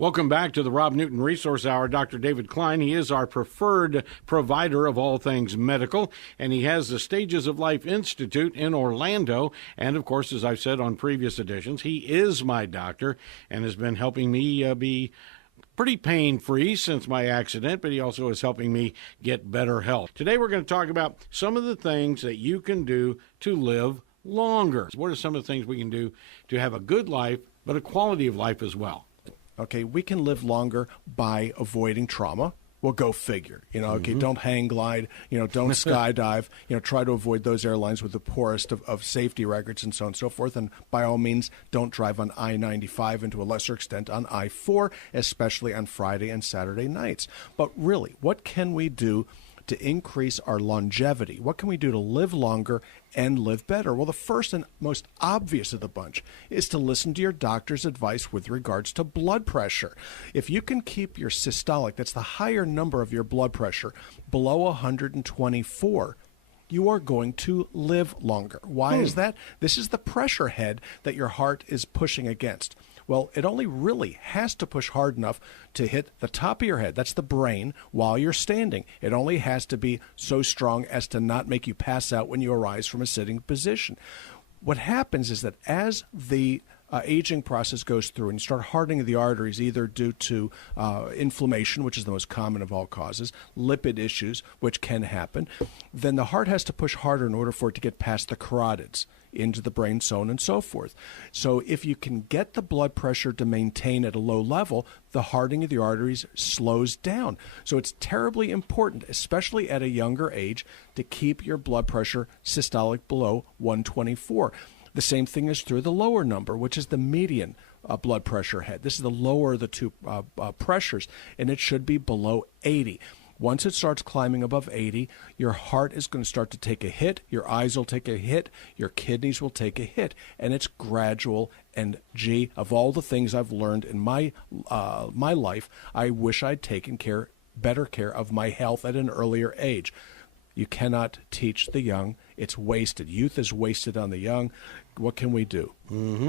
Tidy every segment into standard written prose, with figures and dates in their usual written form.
Welcome back to the Rob Newton Resource Hour. Dr. David Klein, he is our preferred provider of all things medical, and he has the Stages of Life Institute in Orlando. And, of course, as I've said on previous editions, he is my doctor and has been helping me be pretty pain-free since my accident, but he also is helping me get better health. Today we're going to talk about some of the things that you can do to live longer. What are some of the things we can do to have a good life, but a quality of life as well? Okay, we can live longer by avoiding trauma. Well, go figure. Okay, don't hang glide, don't skydive, try to avoid those airlines with the poorest of safety records and so on and so forth. And by all means, don't drive on I-95 and to a lesser extent on I-4, especially on Friday and Saturday nights. But really, what can we do to increase our longevity? What can we do to live longer and live better? Well, the first and most obvious of the bunch is to listen to your doctor's advice with regards to blood pressure. If you can keep your systolic, that's the higher number of your blood pressure, below 124, you are going to live longer. Why is that? This is the pressure head that your heart is pushing against. Well, it only really has to push hard enough to hit the top of your head. That's the brain while you're standing. It only has to be so strong as to not make you pass out when you arise from a sitting position. What happens is that as the aging process goes through and you start hardening the arteries, either due to inflammation, which is the most common of all causes, lipid issues, which can happen, then the heart has to push harder in order for it to get past the carotids into the brain, so on and so forth. So if you can get the blood pressure to maintain at a low level, the hardening of the arteries slows down. So it's terribly important, especially at a younger age, to keep your blood pressure systolic below 124. The same thing is through the lower number, which is the median blood pressure head. This is the lower of the two pressures, and it should be below 80. Once it starts climbing above 80, your heart is going to start to take a hit, your eyes will take a hit, your kidneys will take a hit, and it's gradual. And gee, of all the things I've learned in my life, I wish I'd taken better care of my health at an earlier age. You cannot teach the young. It's wasted. Youth is wasted on the young. What can we do?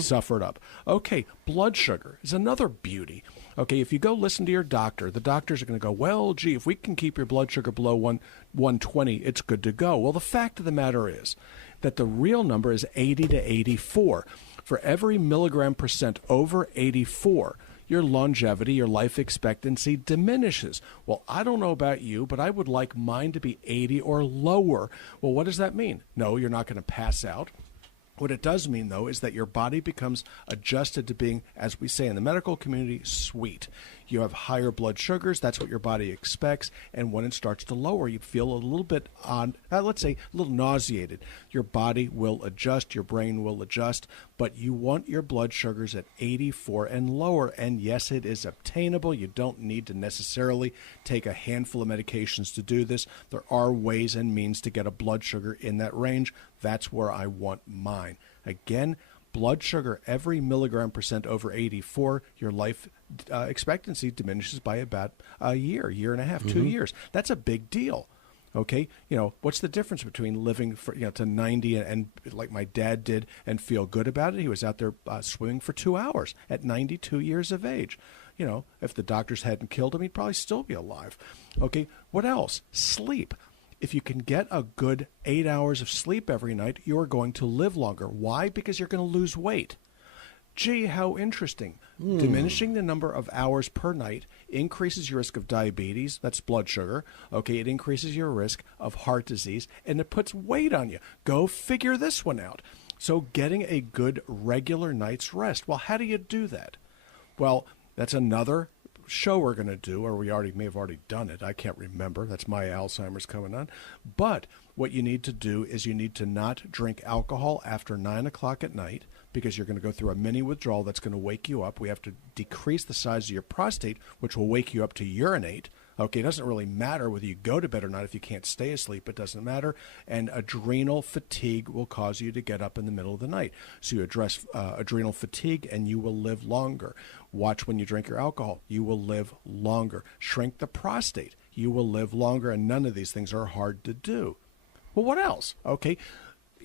Suffer it up. Okay, blood sugar is another beauty. Okay, if you go listen to your doctor, the doctors are going to go, well, gee, if we can keep your blood sugar below 120, it's good to go. Well, the fact of the matter is that the real number is 80 to 84. For every milligram percent over 84, your longevity, your life expectancy diminishes. Well, I don't know about you, but I would like mine to be 80 or lower. Well, what does that mean? No, you're not going to pass out. What it does mean, though, is that your body becomes adjusted to being, as we say in the medical community, sweet. You have higher blood sugars. That's what your body expects. And when it starts to lower, you feel a little bit let's say a little nauseated. Your body will adjust. Your brain will adjust. But you want your blood sugars at 84 and lower. And yes, it is obtainable. You don't need to necessarily take a handful of medications to do this. There are ways and means to get a blood sugar in that range. That's where I want mine. Again, blood sugar every milligram percent over 84, your life expectancy diminishes by about a year and a half, 2 years. That's a big deal. Okay, what's the difference between living for to 90 and like my dad did and feel good about it? He was out there swimming for 2 hours at 92 years of age. If the doctors hadn't killed him, he'd probably still be alive. Okay, what else? Sleep. If you can get a good 8 hours of sleep every night, you're going to live longer. Why? Because you're going to lose weight. Gee, how interesting. Diminishing the number of hours per night increases your risk of diabetes, that's blood sugar. Okay, it increases your risk of heart disease, and it puts weight on you. Go figure this one out. So getting a good regular night's rest. Well, how do you do that? Well, that's another show we're going to do, or we may have already done it. I can't remember. That's my Alzheimer's coming on. But what you need to do is you need to not drink alcohol after 9 o'clock at night, because you're going to go through a mini withdrawal that's going to wake you up. We have to decrease the size of your prostate, which will wake you up to urinate. Okay, it doesn't really matter whether you go to bed or not. If you can't stay asleep, it doesn't matter. And adrenal fatigue will cause you to get up in the middle of the night. So you address adrenal fatigue and you will live longer. Watch when you drink your alcohol. You will live longer. Shrink the prostate. You will live longer, and none of these things are hard to do. Well, what else? Okay,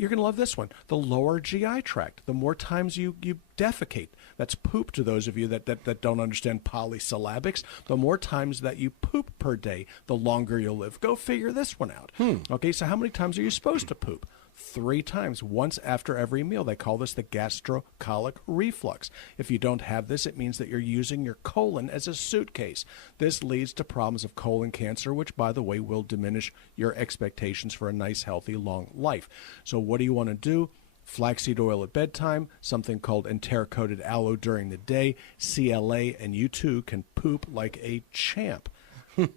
you're going to love this one. The lower GI tract. The more times you defecate, that's poop to those of you that don't understand polysyllabics, the more times that you poop per day, the longer you'll live. Go figure this one out. Okay, so how many times are you supposed to poop? 3 times, once after every meal. They call this the gastrocolic reflux. If you don't have this, it means that you're using your colon as a suitcase. This leads to problems of colon cancer, which, by the way, will diminish your expectations for a nice, healthy, long life. So what do you want to do? Flaxseed oil at bedtime, something called enteric-coated aloe during the day, CLA, and you too can poop like a champ.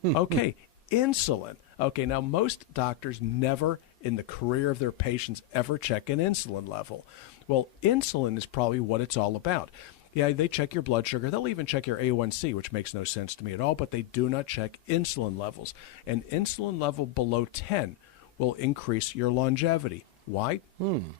Okay, insulin. Okay, now most doctors never in the career of their patients ever check an insulin level. Well, insulin is probably what it's all about. Yeah, they check your blood sugar. They'll even check your A1C, which makes no sense to me at all, but they do not check insulin levels. An insulin level below 10 will increase your longevity. Why?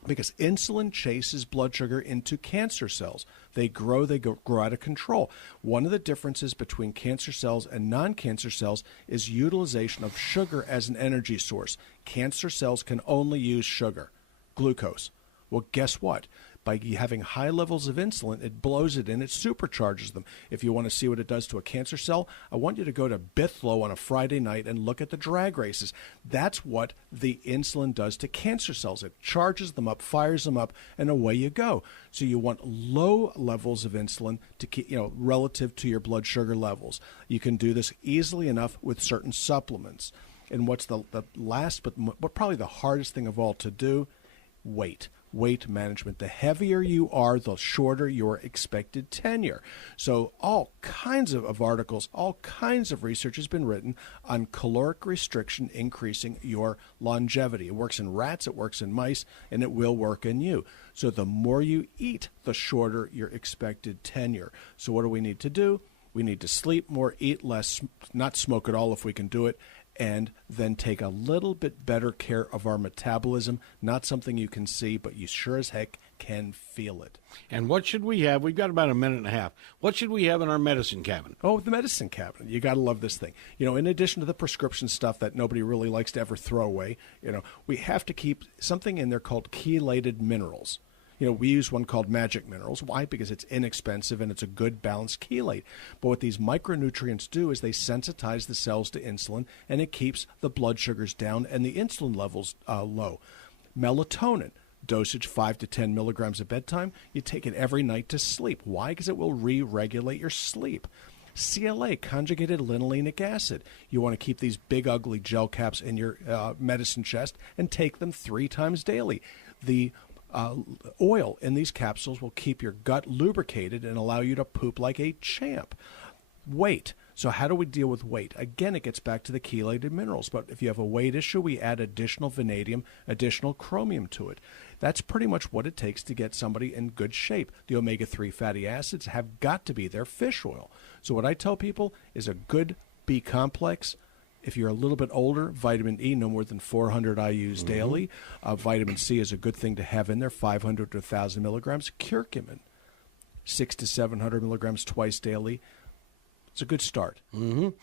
Because insulin chases blood sugar into cancer cells. They grow out of control. One of the differences between cancer cells and non-cancer cells is utilization of sugar as an energy source. Cancer cells can only use sugar, glucose. Well, guess what? By having high levels of insulin, it blows it in, it supercharges them. If you want to see what it does to a cancer cell, I want you to go to Bithlow on a Friday night and look at the drag races. That's what the insulin does to cancer cells. It charges them up, fires them up, and away you go. So you want low levels of insulin to keep, relative to your blood sugar levels. You can do this easily enough with certain supplements. And what's the last, but probably the hardest thing of all to do? Weight management. The heavier you are, the shorter your expected tenure. So all kinds of articles, all kinds of research has been written on caloric restriction increasing your longevity. It works in rats, it works in mice, and it will work in you. So the more you eat, the shorter your expected tenure. So what do we need to do? We need to sleep more, eat less, not smoke at all if we can do it, and then take a little bit better care of our metabolism. Not something you can see, but you sure as heck can feel it. And what should we have? We've got about a minute and a half. What should we have in our medicine cabinet? Oh, the medicine cabinet. You got to love this thing. In addition to the prescription stuff that nobody really likes to ever throw away, we have to keep something in there called chelated minerals. We use one called Magic Minerals. Why? Because it's inexpensive and it's a good balanced chelate. But what these micronutrients do is they sensitize the cells to insulin, and it keeps the blood sugars down and the insulin levels low. Melatonin, dosage 5 to 10 milligrams at bedtime. You take it every night to sleep. Why? Because it will re-regulate your sleep. CLA, conjugated linolenic acid. You want to keep these big, ugly gel caps in your medicine chest and take them 3 times daily. The oil in these capsules will keep your gut lubricated and allow you to poop like a champ. Weight. So how do we deal with weight? Again, it gets back to the chelated minerals. But if you have a weight issue, we add additional vanadium, additional chromium to it. That's pretty much what it takes to get somebody in good shape. The omega-3 fatty acids have got to be there. Fish oil. So what I tell people is a good B complex. If you're a little bit older, vitamin E, no more than 400 IUs daily. Vitamin C is a good thing to have in there, 500 to 1,000 milligrams. Curcumin, 600 to 700 milligrams twice daily. It's a good start. And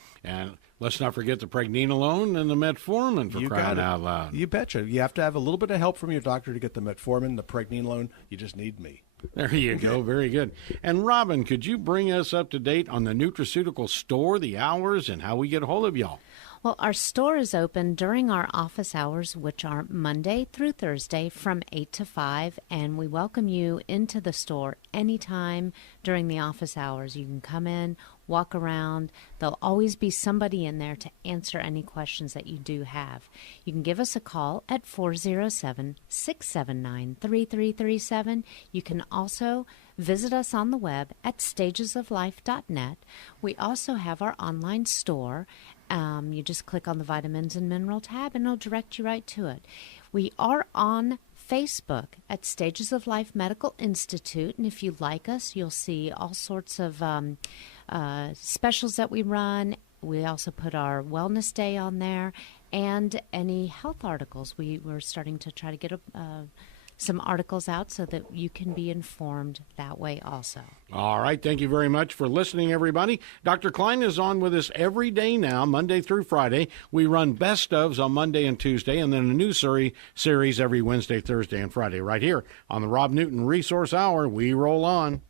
let's not forget the pregnenolone and the metformin for crying out loud. You betcha. You have to have a little bit of help from your doctor to get the metformin, the pregnenolone. You just need me. There you go. Very good. And Robin, could you bring us up to date on the nutraceutical store, the hours, and how we get a hold of y'all? Well, our store is open during our office hours, which are Monday through Thursday from 8 to 5, and we welcome you into the store anytime during the office hours. You can come in, walk around. There'll always be somebody in there to answer any questions that you do have. You can give us a call at 407-679-3337. You can also visit us on the web at stagesoflife.net. We also have our online store. You just click on the vitamins and mineral tab and it'll direct you right to it. We are on Facebook at Stages of Life Medical Institute, and if you like us, you'll see all sorts of specials that we run. We also put our Wellness Day on there and any health articles. We're starting to try to get some articles out so that you can be informed that way also. All right. Thank you very much for listening, everybody. Dr. Klein is on with us every day now, Monday through Friday. We run best ofs on Monday and Tuesday, and then a new series every Wednesday, Thursday, and Friday right here on the Rob Newton Resource Hour. We roll on.